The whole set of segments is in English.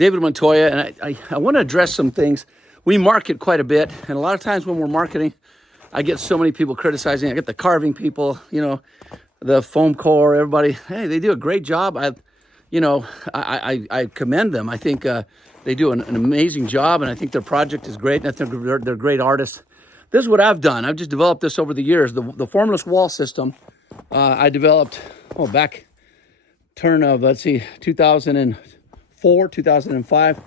David Montoya, and I want to address some things. We market quite a bit, and a lot of times when we're marketing, I get so many people criticizing. I get the carving people, you know, the foam core, everybody. Hey, they do a great job. I commend them. I think they do an amazing job, and I think their project is great, and I think they're great artists. This is what I've done. I've just developed this over the years. The formless wall system I developed, back turn of, 2004, 2005,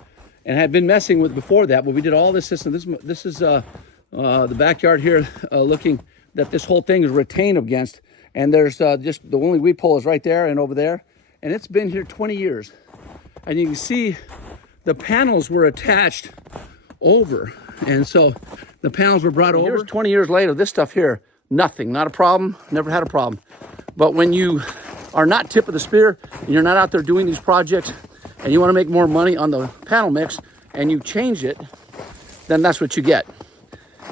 and had been messing with before that, but we did all this system. This is the backyard here, looking that this whole thing is retained against, and there's just the only weep hole is right there and over there, and it's been here 20 years. And you can see the panels were attached over, and so the panels were brought over. Here's 20 years later, this stuff here, nothing, not a problem, never had a problem. But when you are not tip of the spear, and you're not out there doing these projects, and you want to make more money on the panel mix, and you change it, then that's what you get.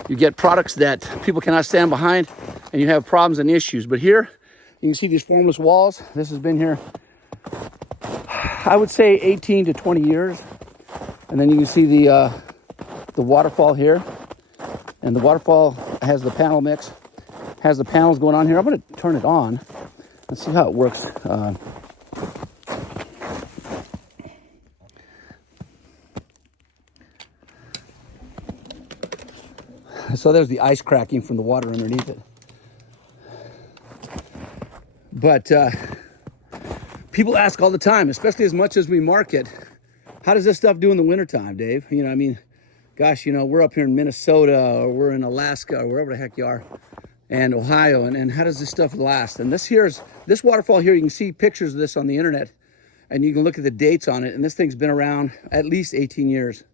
You get products that people cannot stand behind, and you have problems and issues. But here, you can see these formless walls. This has been here, I would say 18 to 20 years. And then you can see the waterfall here. And the waterfall has the panel mix, has the panels going on here. I'm going to turn it on. Let's see how it works. So there's the ice cracking from the water underneath it. But people ask all the time, especially as much as we market, how does this stuff do in the wintertime, Dave? You know, I mean, gosh, you know, we're up here in Minnesota, or we're in Alaska, or wherever the heck you are, and Ohio, and how does this stuff last? And this waterfall here, you can see pictures of this on the internet, and you can look at the dates on it, and this thing's been around at least 18 years,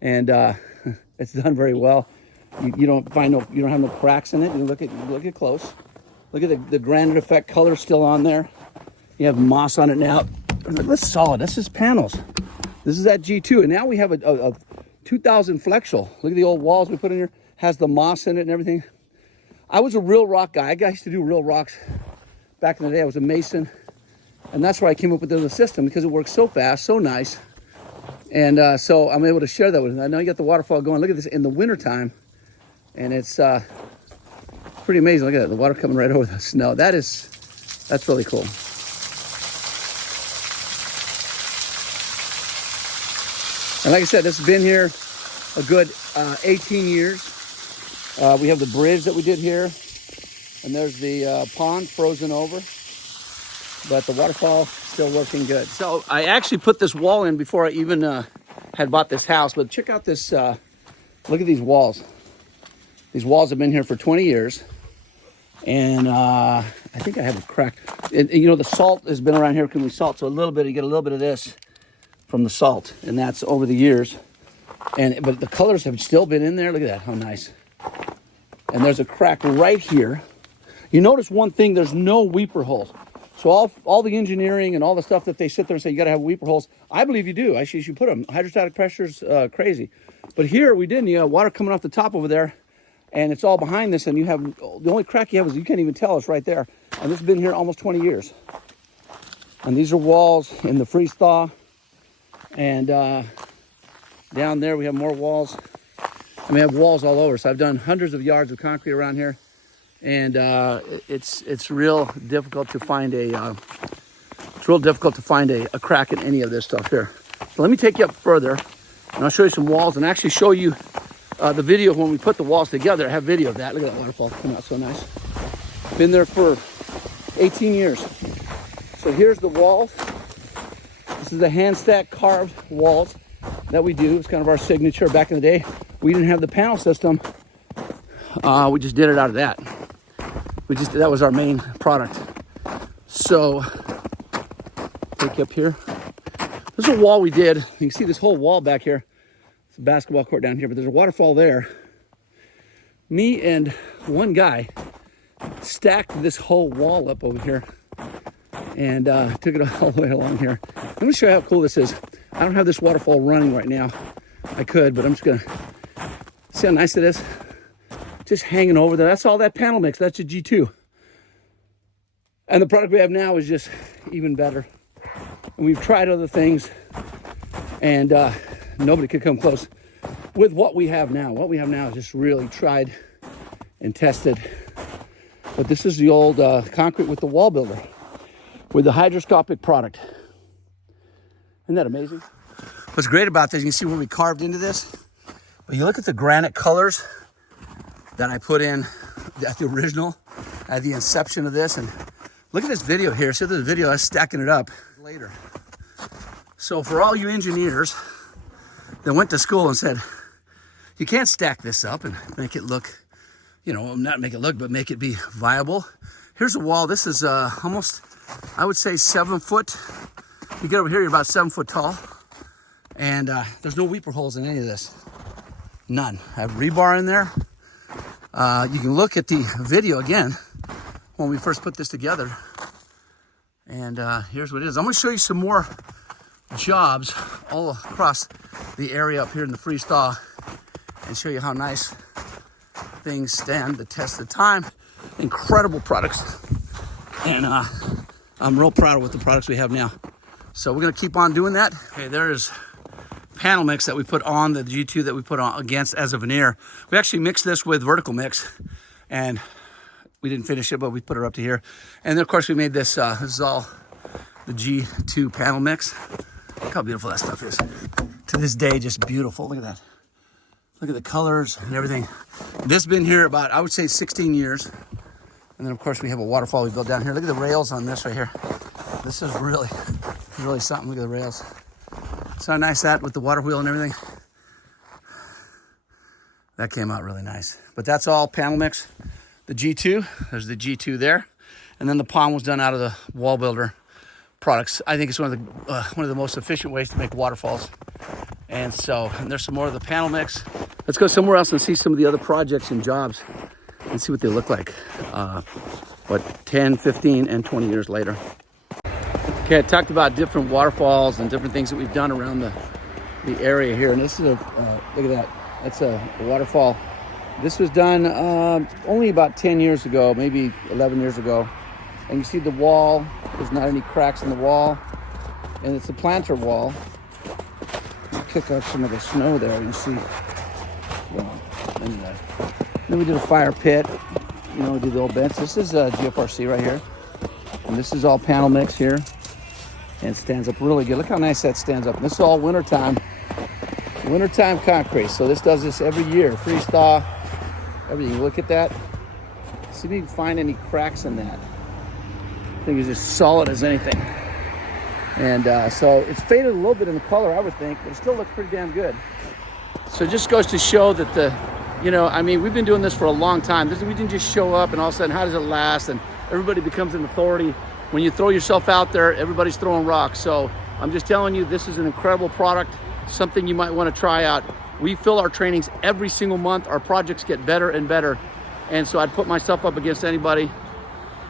and it's done very well. You don't have no cracks in it. You look at close. Look at the granite effect color still on there. You have moss on it now. This is solid. This is panels. This is that G2, and now we have a 2000 flexual. Look at the old walls we put in here. Has the moss in it and everything. I was a real rock guy. I used to do real rocks back in the day. I was a mason, and that's where I came up with the system, because it works so fast, so nice, and so I'm able to share that with you. I know you got the waterfall going. Look at this in the wintertime. And it's pretty amazing. Look at that, the water coming right over the snow. That's really cool. And like I said, this has been here a good 18 years. We have the bridge that we did here, and there's the pond frozen over, but the waterfall still working good. So I actually put this wall in before I even had bought this house, but check out this, look at these walls. These walls have been here for 20 years, and I think I have a crack. And, you know, the salt has been around here. Can we salt? So you get a little bit of this from the salt, and that's over the years. But the colors have still been in there. Look at that, how nice. And there's a crack right here. You notice one thing, there's no weeper holes. So all the engineering and all the stuff that they sit there and say, you got to have weeper holes. I believe you do. Actually, you should put them. Hydrostatic pressure's crazy. But here we didn't. You have water coming off the top over there. And it's all behind this, and you have, the only crack you have is you can't even tell it's right there. And this has been here almost 20 years. And these are walls in the freeze thaw. And down there we have more walls. And we have walls all over. So I've done hundreds of yards of concrete around here. And it's real difficult to find a crack in any of this stuff here. So let me take you up further, and I'll show you some walls, and actually show you the video of when we put the walls together. I have video of that. Look at that waterfall coming out so nice. Been there for 18 years. So here's the walls. This is the hand stack carved walls that we do. It's kind of our signature. Back in the day, we didn't have the panel system. We just did it out of that. That was our main product. So take you up here. This is a wall we did. You can see this whole wall back here. It's a basketball court down here, but there's a waterfall there. Me and one guy stacked this whole wall up over here and took it all the way along here. I'm going to show you how cool this is. I don't have this waterfall running right now. I could, but I'm just going to see how nice it is. Just hanging over there. That's all that panel mix. That's a G2. And the product we have now is just even better. And we've tried other things, And nobody could come close with what we have now. What we have now is just really tried and tested. But this is the old concrete with the wall builder with the hydroscopic product. Isn't that amazing? What's great about this, you can see when we carved into this, but you look at the granite colors that I put in at the original, at the inception of this, and look at this video here. See the video, I was stacking it up later. So for all you engineers that went to school and said, you can't stack this up and make it look, you know, not make it look, but make it be viable. Here's a wall. This is almost, I would say 7 foot. You get over here, you're about 7 foot tall. And there's no weeper holes in any of this. None. I have rebar in there. You can look at the video again when we first put this together. And here's what it is. I'm going to show you some more jobs all across the area up here in the freeze thaw and show you how nice things stand the test of time. Incredible products. And I'm real proud of what the products we have now. So we're going to keep on doing that. Okay, there's panel mix that we put on the G2 that we put on against as a veneer. We actually mixed this with vertical mix, and we didn't finish it, but we put it up to here. And then of course we made this, this is all the G2 panel mix. Look how beautiful that stuff is. To this day, just beautiful. Look at that. Look at the colors and everything. This has been here about, I would say 16 years. And then of course we have a waterfall we built down here. Look at the rails on this right here. This is really something. Look at the rails. See how nice that with the water wheel and everything. That came out really nice. But that's all panel mix. The G2, there's the G2 there. And then the pond was done out of the wall builder products. I think it's one of the most efficient ways to make waterfalls. And there's some more of the panel mix. Let's go somewhere else and see some of the other projects and jobs and see what they look like. 10, 15, and 20 years later. Okay, I talked about different waterfalls and different things that we've done around the area here. And this is look at that. That's a waterfall. This was done only about 10 years ago, maybe 11 years ago. And you see the wall, there's not any cracks in the wall. And it's a planter wall. You kick out some of the snow there, you see. Well, anyway. Then we did a fire pit. You know, we did the old bench. This is GFRC right here. And this is all panel mix here. And it stands up really good. Look how nice that stands up. And this is all wintertime concrete. So this does this every year. Freeze thaw, everything. Look at that. See if you can find any cracks in that. I think it's as solid as anything. And so it's faded a little bit in the color, I would think, but it still looks pretty damn good. So it just goes to show that we've been doing this for a long time. We didn't just show up and all of a sudden, how does it last? And everybody becomes an authority. When you throw yourself out there, everybody's throwing rocks. So I'm just telling you, this is an incredible product, something you might want to try out. We fill our trainings every single month. Our projects get better and better. And so I'd put myself up against anyone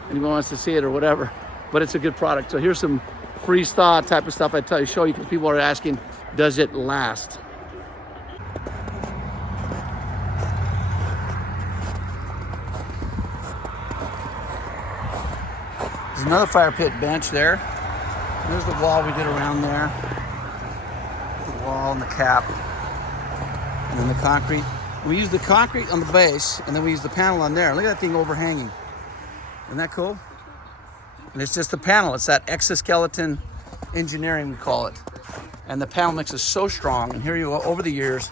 wants to see it or whatever, but it's a good product. So here's some freeze thaw type of stuff I show you because people are asking, does it last? There's another fire pit bench there. There's the wall we did around there. The wall and the cap. And then the concrete. We use the concrete on the base, and then we use the panel on there. Look at that thing overhanging. Isn't that cool? And it's just the panel. It's that exoskeleton engineering, we call it. And the panel mix is so strong. And here you go over the years.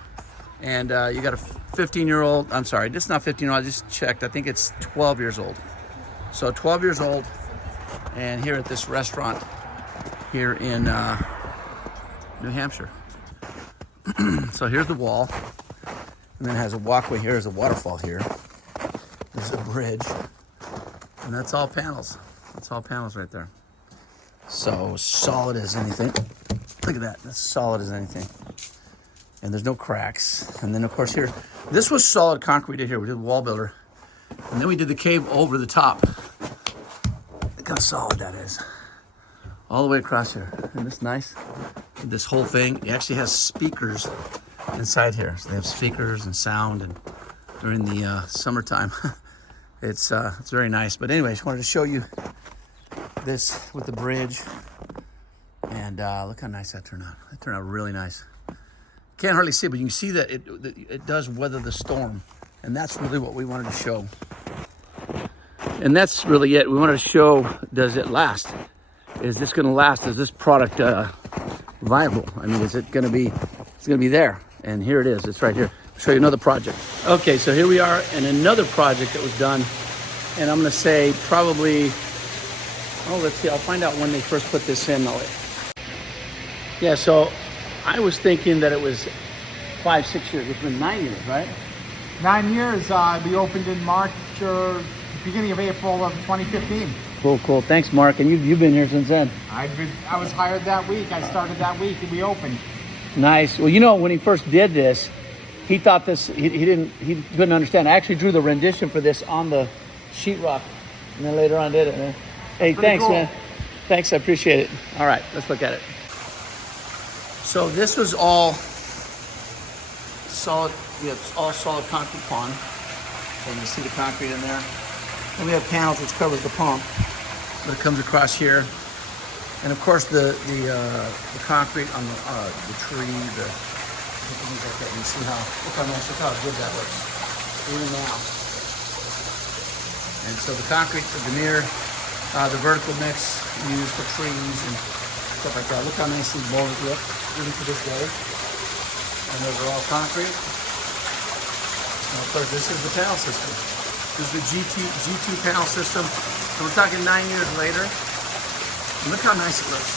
And you got a 15-year-old. I'm sorry, this is not 15-year-old. I just checked. I think it's 12 years old. So 12 years old. And here at this restaurant here in New Hampshire. So here's the wall. And then it has a walkway here. There's a waterfall here. There's a bridge. And that's all panels. That's all panels right there. So solid as anything. Look at that. That's solid as anything. And there's no cracks. And then of course here, this was solid concrete here. We did wall builder. And then we did the cave over the top. Look how solid that is. All the way across here. Isn't this nice? This whole thing, it actually has speakers inside here. So they have speakers and sound, and during the summertime, it's very nice. But anyway, I just wanted to show you this with the bridge And look how nice that turned out. That turned out really nice. Can't hardly see it, but you can see that it does weather the storm. And that's really what we wanted to show. And that's really it. We wanted to show, does it last? Is this gonna last? Is this product viable? I mean, is it gonna be, it's gonna be there. And here it is, it's right here. I'll show you another project. Okay, so here we are in another project that was done. And I'm gonna say probably, let's see, I'll find out when they first put this in. Yeah, so I was thinking that it was 5-6 years. It's been 9 years, right? 9 years. We opened in March or beginning of April of 2015. Cool. Thanks, Mark. And you've been here since then. I was hired that week. I started that week and we opened. Nice. Well, you know, when he first did this, he thought this, he couldn't understand. I actually drew the rendition for this on the sheetrock, and then later on did it, man. Hey, thanks, cool. Man. Thanks, I appreciate it. All right, let's look at it. So this was all solid, it's all solid concrete pond. So you can see the concrete in there. And we have panels which covers the pump, but it comes across here. And of course the concrete on the tree, the things like that. You can see look how good that looks, even now. And so the concrete, the veneer, the vertical mix used for trees and stuff like that. Look how nicely molded it looks, even to this day. And those are all concrete. And of course, this is the panel system. This is the G2 panel system. And we're talking 9 years later. And look how nice it looks.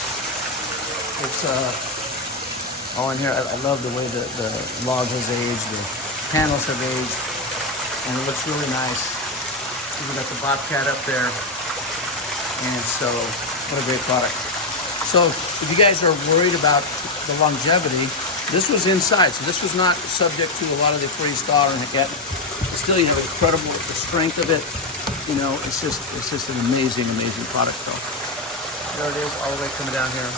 It's all in here. I love the way the log has aged, the panels have aged, and it looks really nice. We got the Bobcat up there, and so what a great product. So if you guys are worried about the longevity, this was inside, so this was not subject to a lot of the freeze thaw or yet. But still, you know, incredible, the strength of it. You know, it's just an amazing product though. There it is, all the way coming down here.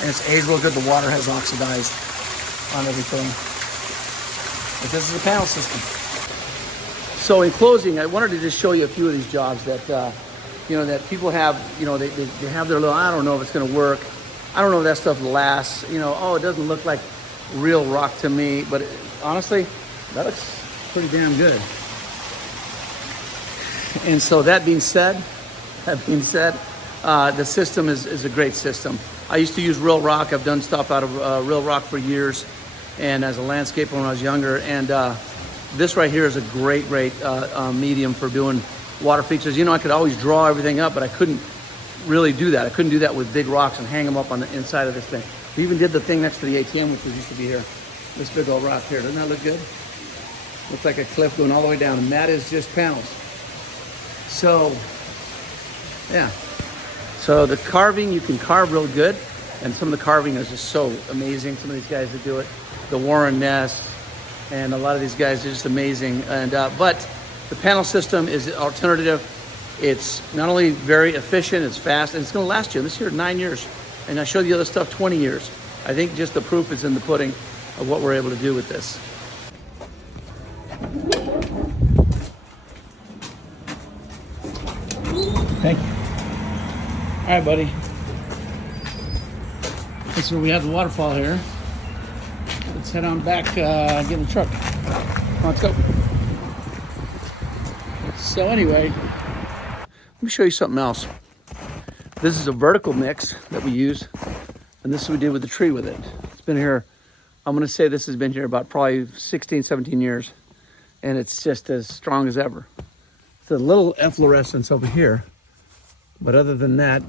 And it's aged real good. The water has oxidized on everything. But this is a panel system. So in closing, I wanted to just show you a few of these jobs that, you know, that people have, you know, they have their little, I don't know if it's gonna work. I don't know if that stuff lasts. You know, it doesn't look like real rock to me, but honestly, that looks pretty damn good. And so that being said, the system is a great system. I used to use real rock. I've done stuff out of real rock for years, and as a landscaper when I was younger. And this right here is a great medium for doing water features. You know, I could always draw everything up, but I couldn't really do that. I couldn't do that with big rocks and hang them up on the inside of this thing. We even did the thing next to the ATM, which used to be here. This big old rock here. Doesn't that look good? Looks like a cliff going all the way down, and that is just panels. So, yeah. So the carving, you can carve real good, and some of the carving is just so amazing. Some of these guys that do it, the Warren Nest, and a lot of these guys are just amazing. And but the panel system is alternative. It's not only very efficient, it's fast, and it's going to last you. This year, 9 years, and I showed the other stuff 20 years. I think just the proof is in the pudding of what we're able to do with this. Thank you. All right, buddy. That's where we have the waterfall here. Let's head on back, get in the truck. Come on, let's go. So anyway, let me show you something else. This is a vertical mix that we use, and this is what we did with the tree with it. It's been here, I'm gonna say this has been here about probably 16, 17 years, and it's just as strong as ever. It's a little efflorescence over here, but other than that,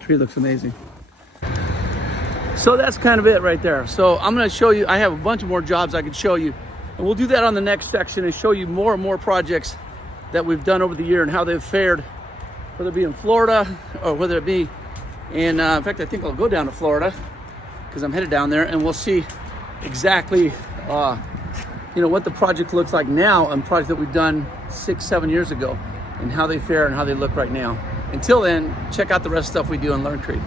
tree looks amazing. So that's kind of it right there. So I'm gonna show you, I have a bunch of more jobs I could show you, and we'll do that on the next section and show you more and more projects that we've done over the year and how they've fared, whether it be in Florida or whether it be in fact, I think I'll go down to Florida because I'm headed down there, and we'll see exactly, you know, what the project looks like now and projects that we've done 6-7 years ago and how they fare and how they look right now. Until then, check out the rest of the stuff we do on Lurncrete.